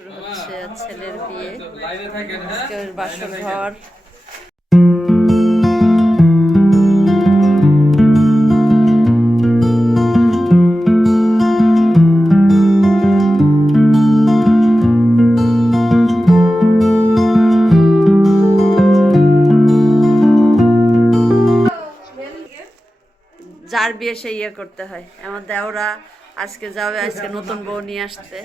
শুরু হচ্ছে ছেলের বিয়ে, আজকের বাসর ঘর। যার বিয়ে সে ইয়ে করতে হয়। আমার দেওরা আজকে যাবে, আজকে নতুন বউ নিয়ে আসতে।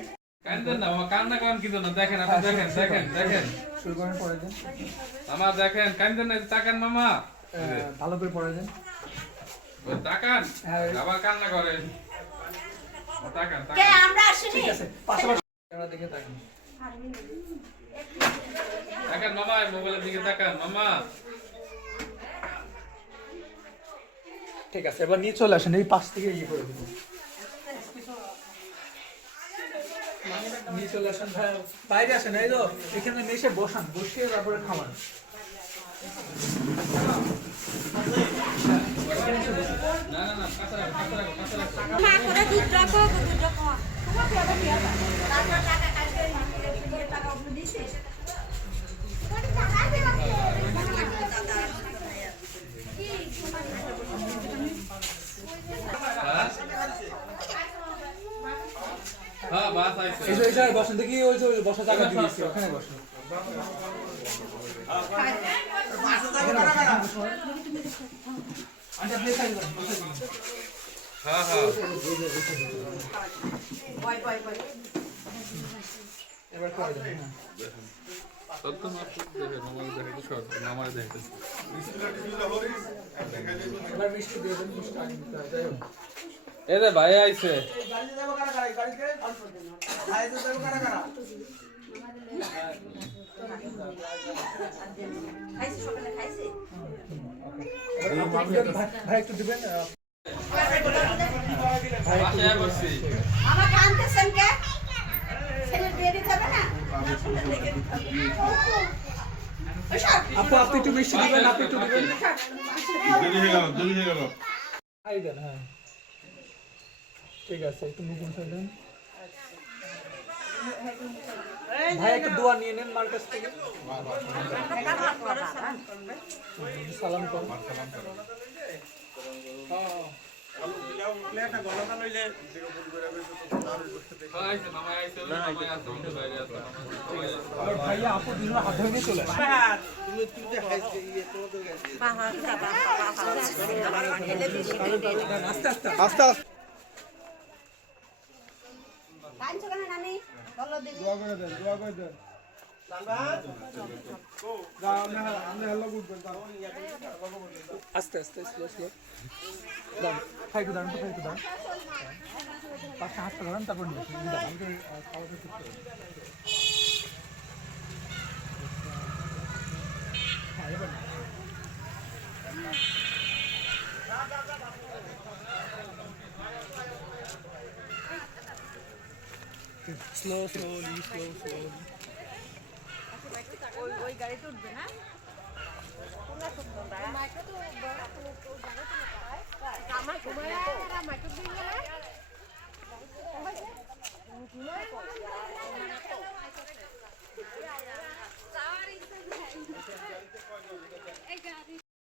কান্দেন না মামা, কান্না করেন কি জন্য? দেখেন আপনি, দেখেন দেখেন দেখেন, শুরু করেন, পড়ে দেন মামা দেখেন, কান্দেন না, তাকান মামা, ভালো করে পড়ে দেন। ওই তাকান, হ্যাঁ। আবার কান্না করেন, তাকান কে তাকান। আমরা আসিনি? ঠিক আছে, পাশাপাশি ক্যামেরা দিকে তাকান। তাকান মামা, মোবাইলের দিকে তাকান মামা। ঠিক আছে, এবার নিয়ে চলে আসেন, এই পাশ থেকে ইয়ে করে দেবো। নিয়ে চলে আসেন ভাই, বাইরে আসেন, এই তো এখানে এসে বসান, বসিয়ে তারপরে খাওয়ান। না না না, কাছে রাখো, কাছে রাখো, কাছে রাখো। মা করে দুধ রাখো, দুধ রাখো। তোমার কি হবে কি হবে? তারপর টাকা কাটবে, দিয়ে টাকা আপনি দিছিস? হ্যাঁ বাস আইছে। এই যে বসেন, দেখি ওই যে বসা জায়গা দিয়েছি, ওখানে বসেন। আচ্ছা, আপনি সাইড করেন, বসে দিন। হ্যাঁ হ্যাঁ, বয় বয় বয়। এবার করে দেন। তত মাত্র দেখে মামার দেখে তো সব মামার দেখে। এবার মিষ্টি দিয়ে দেন, মিষ্টি আগে দিতে হয়, যাই হোক। এই যে ভাই আইছে। খাইছে সকালে খাইছে? ভাই একটু দিবেন। বাসায় বসছি। আমার কানতেছেন কে? ছেলে বিয়ে দিতে হবে না? আপু, আপনি একটু মিষ্টি দিবেন, আপনি একটু দিবেন। দেরি হয়ে গেল। খাই দেন, হ্যাঁ ঠিক আছে, একটু মুখ মুছে দেন। ভাই একটু দোয়া নিয়ে নেন মার কাছ থেকে, সালাম করুন। আইছে মামা আইছে, মামা আইছে, আমাদের বাইরে আছে মামা। আর ভাইয়া আপু দুজন হাত ধরে নিয়ে চলে আসেন। আস্তে আস্তে আস্তে আস্তে। কানছো কেন নানি? বলো দিদি। দোয়া করে দেন, দোয়া করে দেন। আস্তে আস্তে, স্লো স্লো। দাঁড়ান, ভাই একটু দাঁড়ান, ভাই একটু দাঁড়ান। পাশে হাতটা ধরেন, তারপর নিয়ে আসুন। দাঁড়ান, আমাকে খাওয়াটা ঠিক করে দিন। হ্যাঁ, এবার না। Slow slowly, slow slowly. ওই গাড়িতে উঠবে না?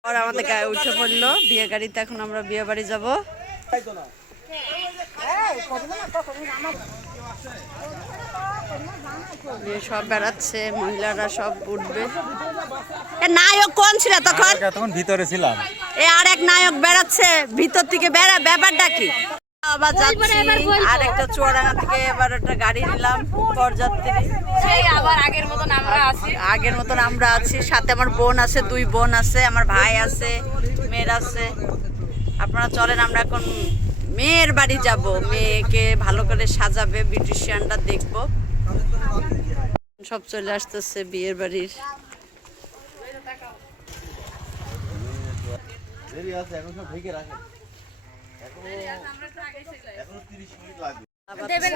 আর আমাদের গায়ে উঠে পড়লো বিয়ে গাড়িতে। এখন আমরা বিয়ে বাড়ি যাবো। সব বেড়াচ্ছে, মহিলারা সব উঠবে। নায়ক কোন ছিল তখন? তখন ভিতরে ছিলাম। এ আর এক নায়ক বেড়াচ্ছে ভিতর থেকে, ব্যাপারটা কি? আবার যাচ্ছি আর একটা চুয়াডাঙ্গা থেকে, এবার একটা গাড়ি নিলাম বরযাত্রী। আবার আগের মতন আমরা আছি, আগের মতন আমরা আছি। সাথে আমার বোন আছে, 2 বোন আছে, আমার ভাই আছে, মেয়ের আছে। আপনারা চলেন, আমরা এখন মেয়ের বাড়ি যাব। মেয়েকে ভালো করে সাজাবে, বিউটিশিয়ানটা দেখবো। সব চলে আসতেছে বিয়ের বাড়ির। দেরি আছে, এখন সব ঢেকে রাখেন। এখনো 30 মিনিট লাগবে। দেবেন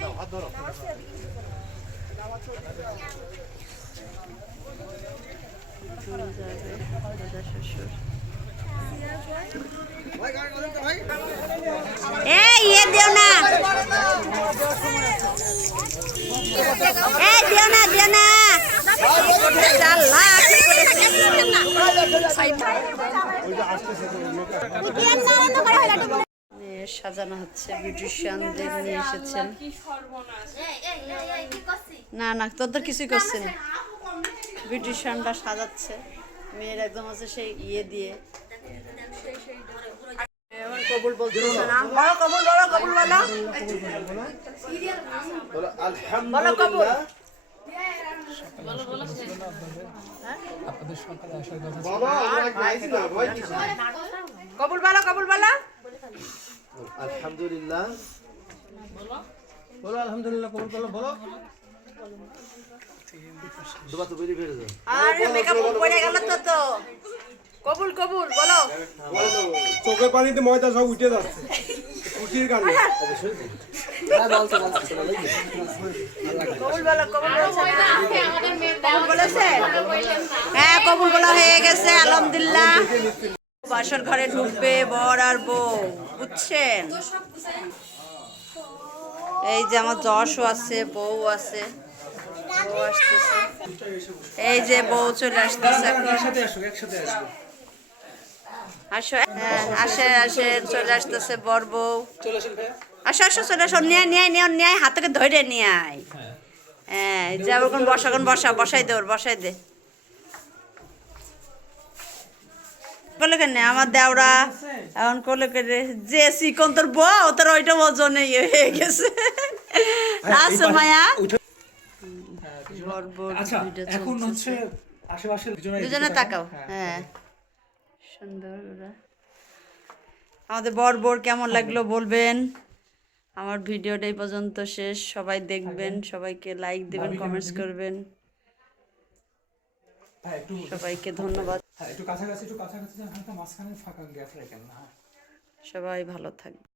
নাও, হাত ধরো। এই দিও না। এই দিও না আল্লাহ কি করেছে মেয়ে সাজানো হচ্ছে বিউটিশিয়ানদের নিয়ে এসেছেন না তোদের কিছুই করছে না বিউটিশিয়ানরা সাজাচ্ছে মেয়ের একদম আছে সেই ইয়ে দিয়ে কবুল বলতেছে না বলো কবুল বলো বলো কবুল আপনাদের সকালে আসার কথা কবুল বলো আলহামদুলিল্লাহ বলো আলহামদুলিল্লাহ কবুল করলো বলো দুবা তো বেরিয়ে ফেলে যাও আরে মেকআপ পড়ে গেল তো কবুল বলো চোখের পানিতে ময়দা সব উঠে যাচ্ছে খুশির কারণে কবুল বলেছে হ্যাঁ কবুল বলা হয়ে গেছে আলহামদুলিল্লাহ বাসর ঘরে ঢুকবে বর আর বউ বুঝছেন এই যে আমার যশও আছে বউ আছে বউ আসতেছে এই যে বউ চলে আসতেছে একসাথে আসবো আসো হ্যাঁ আসে চলে আসতেছে বর বউ চলে আসেন ভাইয়া আসো চলে আসো নিয়ে হাতকে ধরে নিয়ে আয় হ্যাঁ যাবো কোন বসাই দে কলে কেন আমার দেওরা এখন কলে করে যে চিকন তোর বউ তোর ওইটা ওজনে ইয়ে হয়ে গেছে আসো মায়া বর বর আচ্ছা ভিডিও এখন চলতেছে হচ্ছে আশেপাশে দুজনে তাকাও হ্যাঁ সুন্দর ওরা আমাদের বর কেমন লাগলো বলবেন আমার ভিডিওটা এই পর্যন্ত শেষ সবাই দেখবেন সবাইকে লাইক দিবেন কমেন্টস করবেন হ্যাঁ একটু সবাইকে ধন্যবাদ একটু কাছাকাছি যেন হালকা মাঝখানে ফাঁকা গ্যাপ রাখেন না সবাই ভালো থাকবে